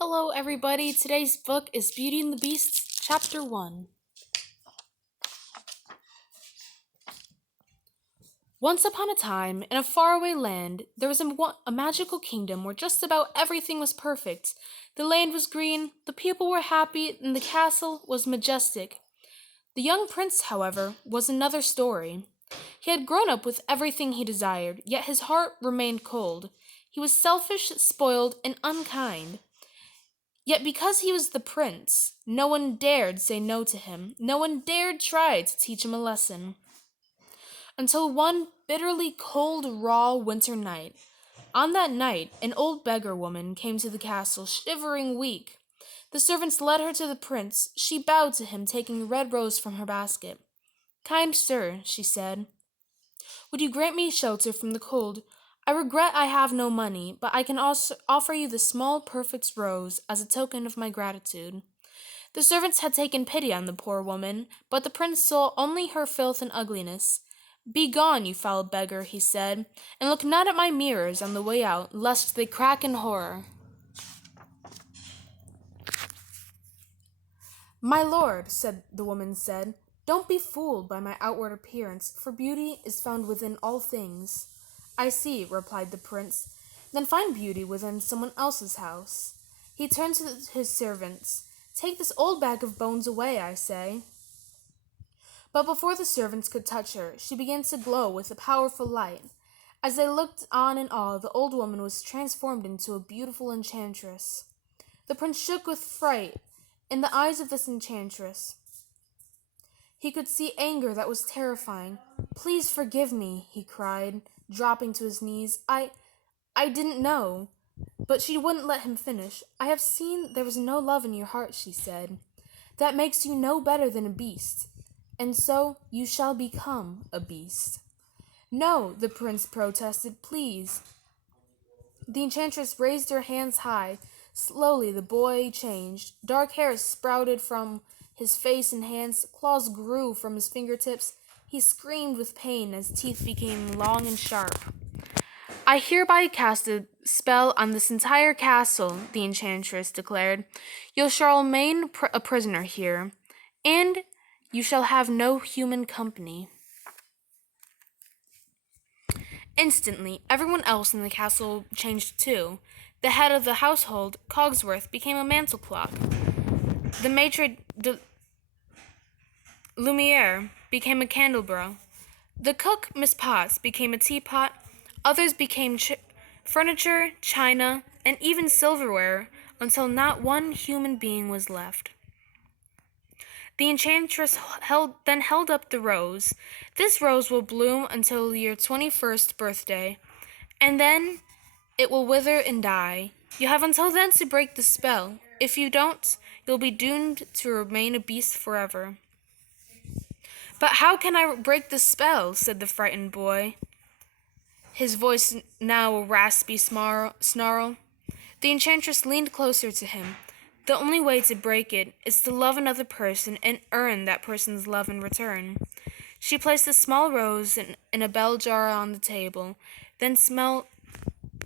Hello, everybody. Today's book is Beauty and the Beast, Chapter 1. Once upon a time, in a faraway land, there was a magical kingdom where just about everything was perfect. The land was green, the people were happy, and the castle was majestic. The young prince, however, was another story. He had grown up with everything he desired, yet his heart remained cold. He was selfish, spoiled, and unkind. Yet because he was the prince, no one dared say no to him. No one dared try to teach him a lesson. Until one bitterly cold, raw winter night. On that night, an old beggar woman came to the castle, shivering weak. The servants led her to the prince. She bowed to him, taking a red rose from her basket. "Kind sir," she said, "would you grant me shelter from the cold? I regret I have no money, but I can also offer you the small perfect rose as a token of my gratitude." The servants had taken pity on the poor woman, but the prince saw only her filth and ugliness. "Begone, you foul beggar," he said, "and look not at my mirrors on the way out, lest they crack in horror." "My lord," the woman said, "don't be fooled by my outward appearance, for beauty is found within all things." "I see," replied the prince. "Then find beauty within someone else's house." He turned to his servants. "Take this old bag of bones away, I say." But before the servants could touch her, she began to glow with a powerful light. As they looked on in awe, the old woman was transformed into a beautiful enchantress. The prince shook with fright in the eyes of this enchantress. He could see anger that was terrifying. "Please forgive me," he cried, dropping to his knees. I didn't know." But she wouldn't let him finish. "I have seen there was no love in your heart," she said. "That makes you no better than a beast. And so you shall become a beast." "No," the prince protested. "Please." The enchantress raised her hands high. Slowly the boy changed. Dark hair sprouted from his face and hands. Claws grew from his fingertips. He screamed with pain as teeth became long and sharp. "I hereby cast a spell on this entire castle," the enchantress declared. "You shall remain a prisoner here, and you shall have no human company." Instantly, everyone else in the castle changed too. The head of the household, Cogsworth, became a mantel clock. The maitre de Lumiere became a candelabra. The cook, Miss Potts, became a teapot. Others became furniture, china, and even silverware, until not one human being was left. The enchantress then held up the rose. "This rose will bloom until your 21st birthday, and then it will wither and die. You have until then to break the spell. If you don't, you'll be doomed to remain a beast forever." "But how can I break the spell?" said the frightened boy, his voice now a raspy snarl. The enchantress leaned closer to him. "The only way to break it is to love another person and earn that person's love in return." She placed a small rose in a bell jar on the table, then